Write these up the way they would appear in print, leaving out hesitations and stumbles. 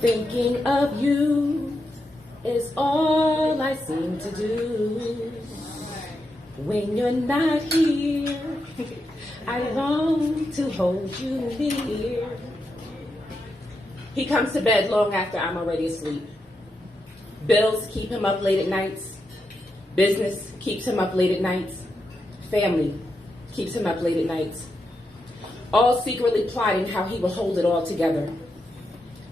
Thinking of you is all I seem to do. When you're not here, I long to hold you near. He comes to bed long after I'm already asleep. Bills keep him up late at nights. Business keeps him up late at nights. Family keeps him up late at nights. All secretly plotting how he will hold it all together.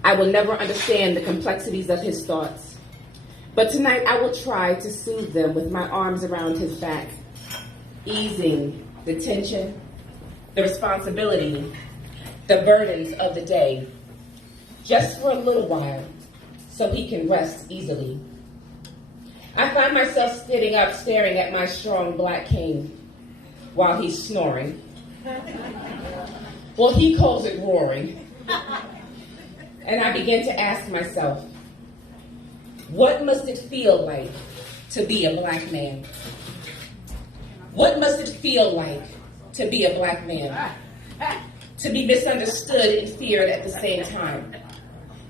I will never understand the complexities of his thoughts. But tonight I will try to soothe them with my arms around his back, easing the tension, the responsibility, the burdens of the day, just for a little while, so he can rest easily. I find myself sitting up staring at my strong black king while he's snoring. Well, he calls it roaring. And I begin to ask myself, what must it feel like to be a black man? What must it feel like to be a black man? To be misunderstood and feared at the same time.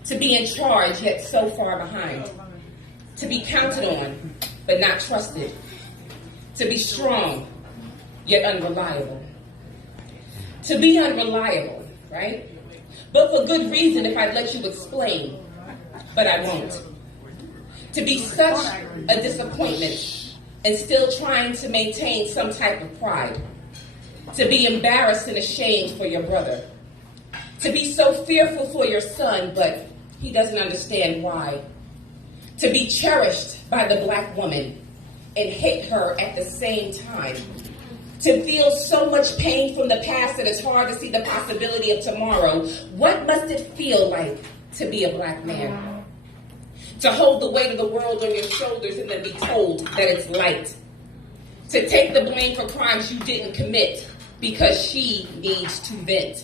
To be in charge yet so far behind. To be counted on but not trusted. To be strong yet unreliable. To be unreliable, right? But for good reason if I'd let you explain, but I won't. To be such a disappointment and still trying to maintain some type of pride. To be embarrassed and ashamed for your brother. To be so fearful for your son, but he doesn't understand why. To be cherished by the black woman and hate her at the same time. To feel so much pain from the past that it's hard to see the possibility of tomorrow. What must it feel like to be a black man? To hold the weight of the world on your shoulders and then be told that it's light. To take the blame for crimes you didn't commit because she needs to vent.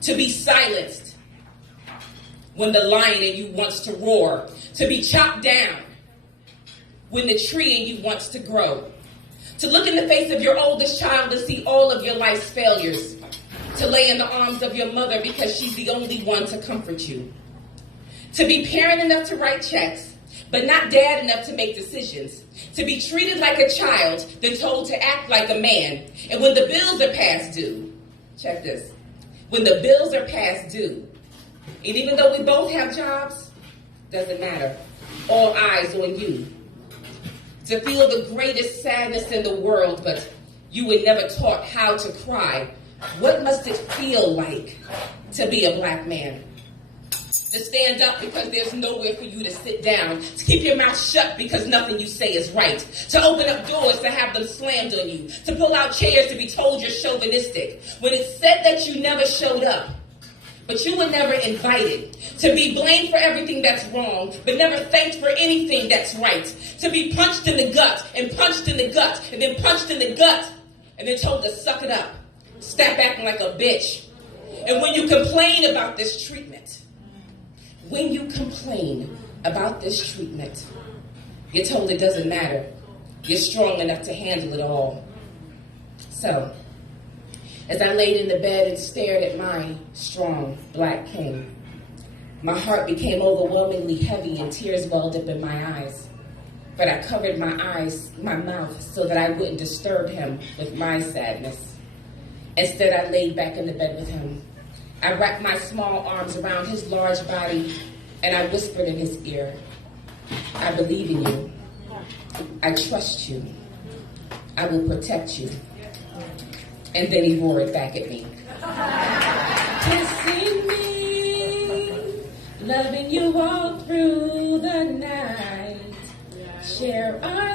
To be silenced when the lion in you wants to roar. To be chopped down when the tree in you wants to grow. To look in the face of your oldest child and see all of your life's failures. To lay in the arms of your mother because she's the only one to comfort you. To be parent enough to write checks, but not dad enough to make decisions. To be treated like a child, then told to act like a man. And when the bills are past due, check this, when the bills are past due, and even though we both have jobs, doesn't matter, all eyes on you. To feel the greatest sadness in the world, but you were never taught how to cry. What must it feel like to be a black man? To stand up because there's nowhere for you to sit down. To keep your mouth shut because nothing you say is right. To open up doors to have them slammed on you. To pull out chairs to be told you're chauvinistic. When it's said that you never showed up, but you were never invited. To be blamed for everything that's wrong, but never thanked for anything that's right. To be punched in the gut, and punched in the gut, and then punched in the gut, and then told to suck it up. Stop acting like a bitch. And when you complain about this treatment, you're told it doesn't matter. You're strong enough to handle it all. So, as I laid in the bed and stared at my strong black king, my heart became overwhelmingly heavy and tears welled up in my eyes. But I covered my mouth, so that I wouldn't disturb him with my sadness. Instead, I laid back in the bed with him. I wrapped my small arms around his large body, and I whispered in his ear, I believe in you. I trust you. I will protect you. And then he roared back at me. Kissing me, loving you all through the night. Share our